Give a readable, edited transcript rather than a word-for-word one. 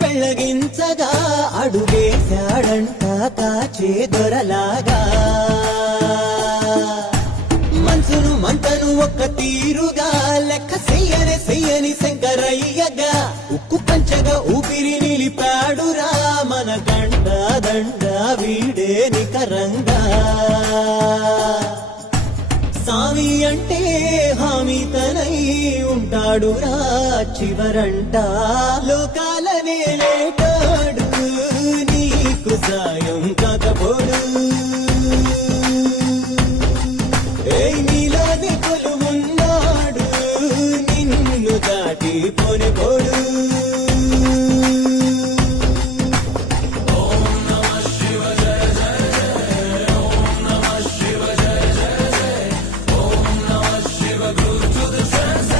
పెళ్ళగించగా అడుగేశాడంట కాచే దొరలాగా మనసును మంటను ఒక్క తీరుగా లెక్క చెయ్యని శంకరయ్యగా ఉక్కు పంచగా ఊపిరి నిలిపాడురా మన గంట దండ వీడే నికరంగా సామి అంటే హామీ తనై ఉంటాడురా చివరంట లోకాలనే లేటాడు నీకు సాయం కాకపోడు నీలోని కొలువున్నాడు నిన్ను దాటి పోనిపోడు Shiva, Guru to the transit.